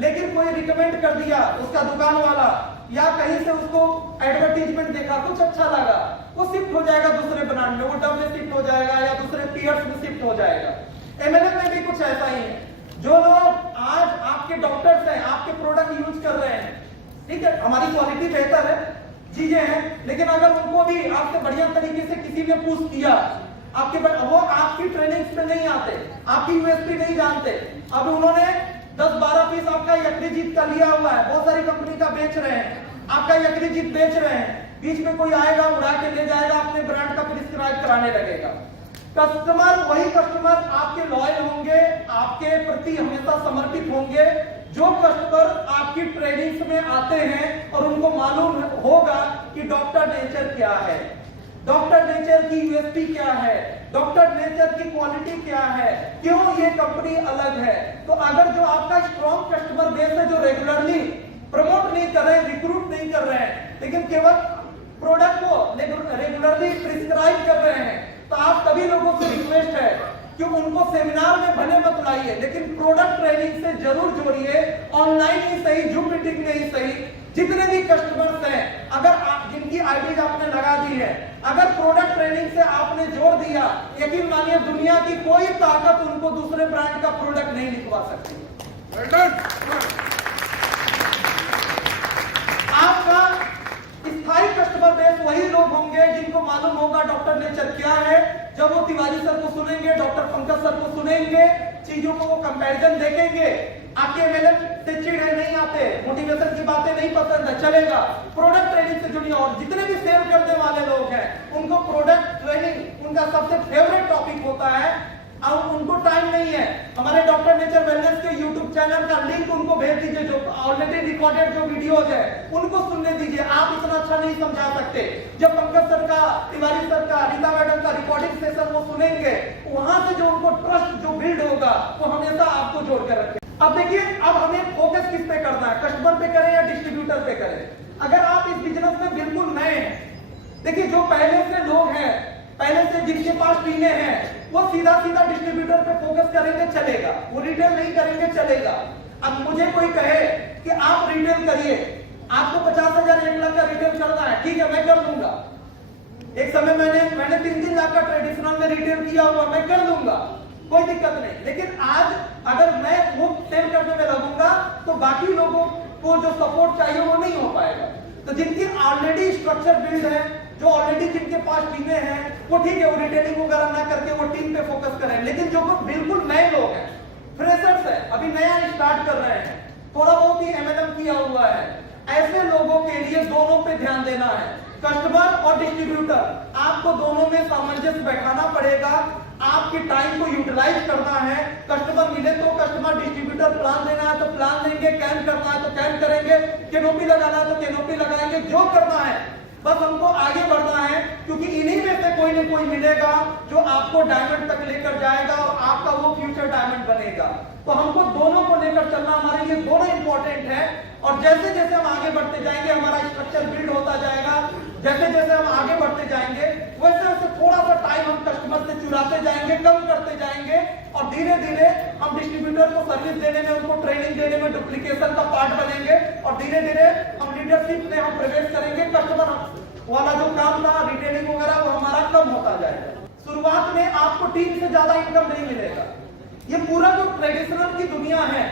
लेकिन कोई रिकमेंड कर दिया उसका दुकान वाला, या कहीं से उसको एडवर्टीजमेंट देखा, कुछ अच्छा लगा, वो शिफ्ट हो जाएगा दूसरे ब्रांड में, वो डब में शिफ्ट हो जाएगा या दूसरे टीयर्स में शिफ्ट हो जाएगा। एमएलएम में भी कुछ ऐसा ही है। जो लोग आज आपके डॉक्टर्स हैं, आपके प्रोडक्ट यूज कर रहे हैं, ठीक है, हमारी क्वालिटी बेहतर है, चीजें हैं, लेकिन अगर उनको भी आपसे बढ़िया तरीके से किसी ने पूछ किया, वो आपकी ट्रेनिंग पे नहीं आते, आपकी यूएसपी नहीं जानते, अब उन्होंने 10-12 पीस आपका यकृजीत का लिया हुआ है, बहुत सारी कंपनी का बेच रहे हैं, आपका यकृजीत बेच रहे हैं, बीच में कोई आएगा उड़ा के ले जाएगा, अपने ब्रांड का प्रिस्क्राइब कराने लगेगा। कस्टमर, वही कस्टमर आपके लॉयल होंगे, आपके प्रति हमेशा समर्पित होंगे, जो कस्टमर आपकी ट्रेनिंग्स में आते हैं और उनको मालूम होगा कि डॉक्टर नेचर क्या है, डॉक्टर नेचर की यूएसपी क्या है, डॉक्टर नेचर की क्वालिटी क्या है, क्यों ये कंपनी अलग है। तो अगर जो आपका स्ट्रॉन्ग कस्टमर बेस है, जो रेगुलरली प्रमोट नहीं कर रहे हैं, रिक्रूट नहीं कर रहे हैं, लेकिन केवल प्रोडक्ट को रेगुलरली प्रिस्क्राइब कर रहे हैं, तो आप सभी लोगों से रिक्वेस्ट है कि उनको सेमिनार में भले मत लाइए, लेकिन प्रोडक्ट ट्रेनिंग से जरूर जोड़िए, ऑनलाइन ही सही, जूम मीटिंग में ही सही। जितने भी कस्टमर्स हैं, अगर जिनकी आईडी आपने लगा दी है, अगर प्रोडक्ट ट्रेनिंग से आपने जोड़ दिया, यकीन मानिए दुनिया की कोई ताकत उनको दूसरे ब्रांड का प्रोडक्ट नहीं लिखवा सकती। आपका स्थायी कस्टमर बेस वही लोग होंगे जिनको मालूम होगा डॉक्टर नेचर क्या है। जब वो तिवारी सर को सुनेंगे, डॉक्टर पंकज सर को सुनेंगे, चीजों को वो कंपैरिजन देखेंगे, आपके एमएलएम से चिढ़े नहीं आते, मोटिवेशन की बातें नहीं पसंद है, चलेगा, प्रोडक्ट ट्रेनिंग से जुड़िए। और जितने भी सेल करने वाले लोग हैं, उनको प्रोडक्ट ट्रेनिंग उनका सबसे फेवरेट टॉपिक होता है, और उनको टाइम नहीं है। हमारे डॉक्टर नेचर वेलनेस के यूट्यूब चैनल का लिंक उनको भेज दीजिए, जो ऑलरेडी रिकॉर्डेड जो वीडियोज है उनको सुनने दीजिए। आप इतना अच्छा नहीं समझा सकते। जब पंकज सर का, तिवारी सर का, रीता मैडम का रिकॉर्डिंग सेशन वो सुनेंगे, वहां से जो उनको ट्रस्ट जो बिल्ड होगा, वो हमेशा आपको जोड़ कर रखें। अब देखिए, अब हमें फोकस किस पे करना है, कस्टमर पे करें या डिस्ट्रीब्यूटर पे करें। अगर आप इस बिजनेस में बिल्कुल नए हैं, देखिए जो पहले से लोग हैं, पहले से जिनके पास टीमें हैं, वो सीधा सीधा डिस्ट्रीब्यूटर पे फोकस करेंगे, चलेगा, वो रिटेल नहीं करेंगे, चलेगा। अब मुझे कोई कहे कि आप रिटेल करिए, आपको 50,000 1 लाख का रिटेल करना है, ठीक है, मैं कर दूंगा। एक समय मैंने 3-3 लाख का ट्रेडिशनल में रिटेल किया हुआ, मैं कर दूंगा, कोई दिक्कत नहीं। लेकिन आज अगर मैं वो सेल करने में लगूंगा, तो बाकी लोगों को जो सपोर्ट चाहिए वो नहीं हो पाएगा। तो जिनकी ऑलरेडी स्ट्रक्चर बिल्ड है, जो ऑलरेडी जिनके पास टीमें हैं, वो ठीक है, वो रिटेलिंग वगैरह ना करके वो टीम पे फोकस करें। लेकिन जो बिल्कुल नए लोग हैं, फ्रेशर्स हैं, अभी नया स्टार्ट कर रहे हैं, थोड़ा बहुत ही एमएलएम किया हुआ है, ऐसे लोगों के लिए दोनों पे ध्यान देना है, कस्टमर और डिस्ट्रीब्यूटर। आपको दोनों में सामंजस्य बैठाना पड़ेगा, आपके टाइम को यूटिलाइज करना है। कस्टमर मिले तो कस्टमर, डिस्ट्रीब्यूटर प्लान देना है तो प्लान देंगे, कैन करना है तो कैन करेंगे, कैनोपी लगाना है तो कैनोपी लगाएंगे, जो करना है, बस हमको आगे बढ़ना है। क्योंकि इन्हीं में से कोई न कोई मिलेगा जो आपको डायमंड तक लेकर जाएगा और आपका वो फ्यूचर डायमंड बनेगा। तो हमको दोनों को लेकर चलना, हमारे लिए दोनों इंपॉर्टेंट है। और जैसे जैसे हम आगे बढ़ते जाएंगे, हमारा स्ट्रक्चर बिल्ड होता जाएगा, जैसे जैसे हम आगे बढ़ते जाएंगे, वैसे वैसे थोड़ा सा टाइम हम कस्टमर से चुराते जाएंगे, कम करते जाएंगे, और धीरे धीरे हम डिस्ट्रीब्यूटर को सर्विस देने में, उनको ट्रेनिंग देने में डुप्लीकेशन का पार्ट बनेंगे, और धीरे धीरे हम लीडरशिप में हम प्रवेश करेंगे। कस्टमर वाला जो काम था, रिटेलिंग वगैरह, वो हमारा कम होता जाएगा। शुरुआत में आपको टीम से ज्यादा इनकम नहीं मिलेगा। ये पूरा जो ट्रेडिशनल की दुनिया है,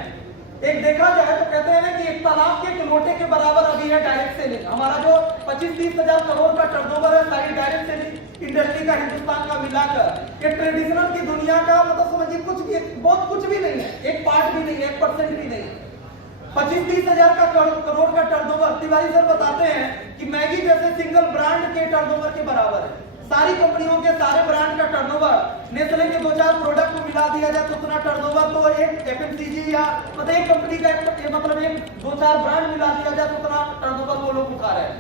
एक देखा जाए तो कहते हैं ना कि एक तालाब के एक लोटे के बराबर अभी है डायरेक्ट सेलिंग। हमारा जो 25-30 हजार करोड़ का टर्नओवर है, सारी डायरेक्ट सेलिंग इंडस्ट्री का, हिंदुस्तान का मिलाकर, ये ट्रेडिशनल की दुनिया का मतलब समझिए कुछ भी, बहुत कुछ भी नहीं है, एक पार्ट भी नहीं है, 1% भी नहीं है। 25-30 हजार का करोड़ का टर्नओवर, तिवारी सर बताते हैं कि मैगी जैसे सिंगल ब्रांड के टर्नओवर के बराबर है। सारी कंपनियों के सारे ब्रांड का टर्नओवर, नेस्ले के 2-4 प्रोडक्ट को मिला दिया जाए तो उतना टर्नओवर, तो एक एफएमसीजी या मतलब एक कंपनी का मतलब एक 2-4 ब्रांड मिला दिया जाए तो उतना टर्नओवर वो लोग उठा रहे हैं,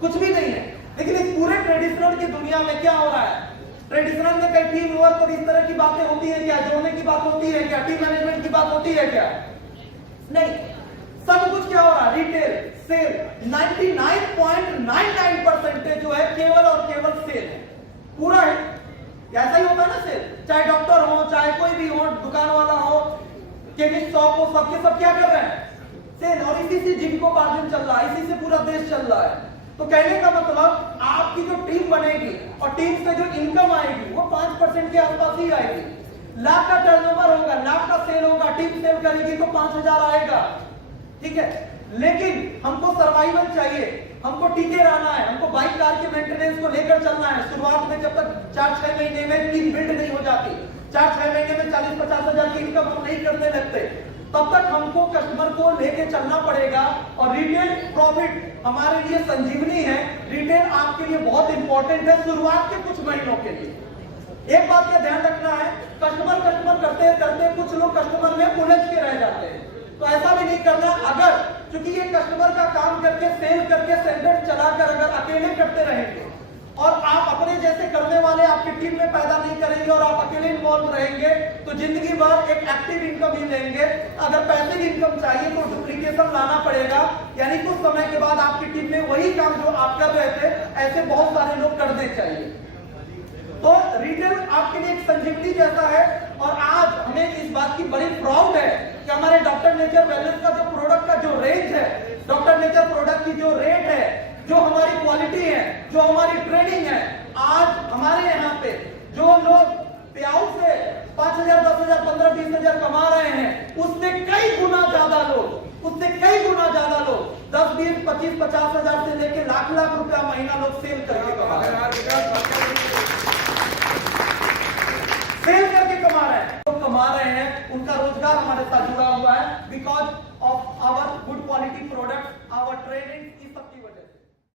कुछ भी नहीं है। लेकिन इस पूरे ट्रेडिशनल की दुनिया में क्या हो रहा है, ट्रेडिशनल में कई टीम वर्क और इस तरह की बातें होती है क्या, जोड़ने की बात होती है क्या, टीम मैनेजमेंट की बात होती है क्या, नहीं। सब कुछ क्या हो रहा है, रिटेल, सेल, 99.99% जो है केवल और केवल सेल है, पूरा है। ऐसा ही होता है ना सेल, चाहे डॉक्टर हो, चाहे कोई भी हो, दुकान वाला हो, केमिस्ट शॉप हो, सबके सब क्या कर रहे हैं, सेल, और इसी से जीविकोपार्जन चल रहा है, इसी से पूरा देश चल रहा है। तो कहने का मतलब आपकी जो टीम बनेगी और टीम से जो इनकम आएगी वो 5% के आसपास ही आएगी। लाख का टर्नओवर होगा, लाख का सेल होगा, टीम सेल करेगी तो 5,000 आएगा, ठीक है। लेकिन हमको सर्वाइवल चाहिए, हमको टिके रहना है, हमको बाइक कार के मेंटेनेंस को लेकर चलना है। शुरुआत में जब तक 4-6 महीने में टीम बिल्ड नहीं हो जाती, 4-6 महीने में 40-50 हजार की इनकम हम नहीं करने लगते, तब तक हमको कस्टमर को लेके चलना पड़ेगा। और रिटेल प्रॉफिट हमारे लिए संजीवनी है, रिटेल आपके लिए बहुत इंपॉर्टेंट है शुरुआत के कुछ महीनों के लिए। एक बात का ध्यान रखना है, कस्टमर करते करते कुछ लोग कस्टमर में उलझ के रह जाते हैं, तो ऐसा भी नहीं करना। अगर क्योंकि ये कस्टमर का काम करके सेल करके सेंटर चलाकर अगर अकेले करते रहेंगे और आप अपने जैसे करने वाले आपकी टीम में पैदा नहीं करेंगे और आप अकेले इन्वॉल्व रहेंगे तो जिंदगी भर एक एक्टिव इनकम ही लेंगे। अगर पैसिव इनकम चाहिए तो डुप्लीकेशन लाना पड़ेगा, यानी कुछ समय के बाद आपकी टीम में वही काम जो आप कर रहे थे ऐसे बहुत सारे लोग करने चाहिए। तो रिटेल आपके लिए एक संजीवनी जैसा है। और आज हमें इस बात की बड़ी प्राउड है कि हमारे डॉक्टर नेचर वेलनेस का जो प्रोडक्ट का जो रेंज है, डॉक्टर नेचर प्रोडक्ट की जो रेट है, जो हमारी क्वालिटी है, जो हमारी ट्रेनिंग है, आज हमारे यहाँ पे जो लोग पेआउट से 5,000, 10,000, 15-20 हजार कमा रहे हैं, उससे कई गुना ज्यादा लोग 10, 20, 25, 50 हजार से लेके लाख रुपया महीना लोग सेल करके कमा रहे हैं, सेल करके कमा रहे हैं। लोग कमा रहे हैं, उनका रोजगार हमारे साथ जुड़ा हुआ है because of our good quality product, our training.